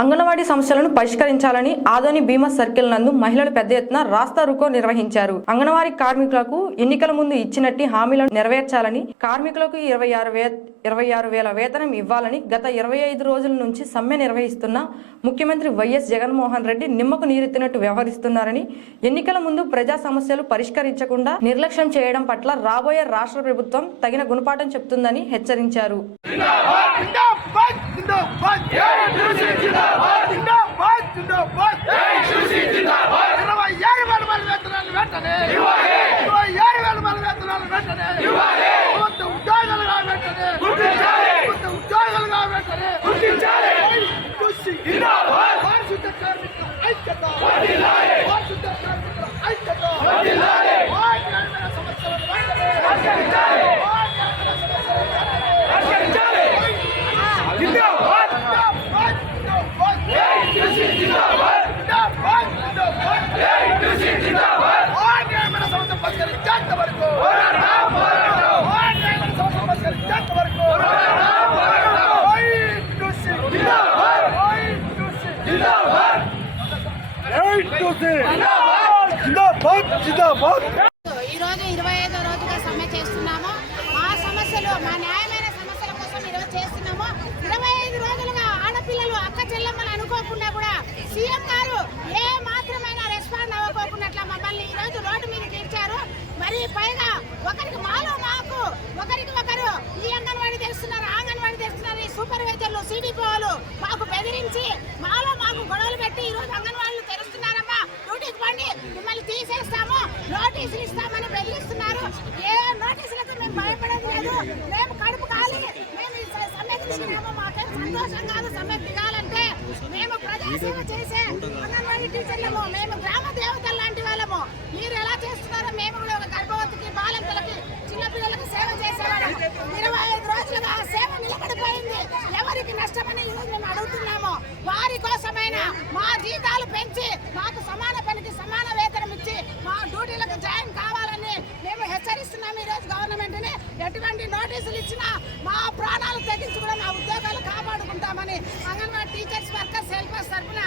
అంగన్వాడీ సమస్యలను పరిష్కరించాలని ఆదోని భీమా సర్కిల్ నందు మహిళలు పెద్ద ఎత్తున రాస్తా రుకో నిర్వహించారు. అంగన్వాడీ కార్మికులకు ఎన్నికల ముందు ఇచ్చినట్టు హామీలను నెరవేర్చాలని కార్మికులకు ఇరవై ఆరు వే ఇరవై ఆరు వేల వేతనం ఇవ్వాలని గత ఇరవై ఐదు రోజుల నుంచి సమ్మె నిర్వహిస్తున్న ముఖ్యమంత్రి వైఎస్ జగన్మోహన్ రెడ్డి నిమ్మకు నీరెత్తినట్టు వ్యవహరిస్తున్నారని ఎన్నికల ముందు ప్రజా సమస్యలు పరిష్కరించకుండా నిర్లక్ష్యం చేయడం పట్ల రాబోయే రాష్ట్ర ప్రభుత్వం తగిన గుణపాఠం చెప్తుందని హెచ్చరించారు. ఈ రోజు ఇరవై ఐదో రోజుగా సమ్మె చేస్తున్నాము. మా సమస్యలు మా న్యాయమైన సమస్యల కోసం ఈరోజు చేస్తున్నాము. ఇరవై ఐదు రోజులుగా ఆడపిల్లలు అక్క చెల్లెమ్మలు అనుకోకుండా కూడా సీఎం గారు ఏ మాత్రమైనా రెస్పాండ్ అవ్వకోకుండా మమ్మల్ని ఈ రోజు రోడ్డు మీద ఇచ్చారు మరి పైగా ఒకరికి మాలో మాకు ఒకరికి ఒకరు ఈ అంగన్వాడీ తెస్తున్నారు ఆ అంగన్వాడీ తెస్తున్నారు ఈ సూపర్వైజర్లు సిడిపోలు మాకు బెదిరించి మాలో మాకు గొడవలు పెట్టి ఈ రోజు నోటీసులు ఇస్తామని బెదిరిస్తున్నారు. ఏ నోటీసులతో మేము భయపడేది లేదు. మేము కడుపు కాలి. మేము సమ్మె తీసుకున్నాము మాకేం సంతోషం కాదు. సమ్మె దిగాలంటే మేము ప్రజాసేవ చేసే అంగన్వాడీ టీచర్లము. మేము గ్రామ దేవతలు లాంటి వాళ్ళము. మీరు ఎలా చేస్తున్నారో మేము కూడా ఒక గర్భవతికి బాలింతలకి చిన్నపిల్లలకి సేవ చేసేవాళ్ళం ఇరవై ఐదు రోజులుగా ఆ సేవ నిలబడిపోయింది. ఎవరికి నష్టమని ఈరోజు మేము అడుగుతున్నాము. వారి కోసమైనా మా జీతాలు పెంచి మాకు సమాజం మా డ్యూటీలకు జాయిన్ కావాలని మేము హెచ్చరిస్తున్నాము ఈరోజు గవర్నమెంట్ని. ఎటువంటి నోటీసులు ఇచ్చినా మా ప్రాణాలు తెగించి కూడా మా ఉద్యోగాలు కాపాడుకుంటామని అంగన్వాడీ టీచర్స్ వర్కర్స్ హెల్పర్స్ తరఫున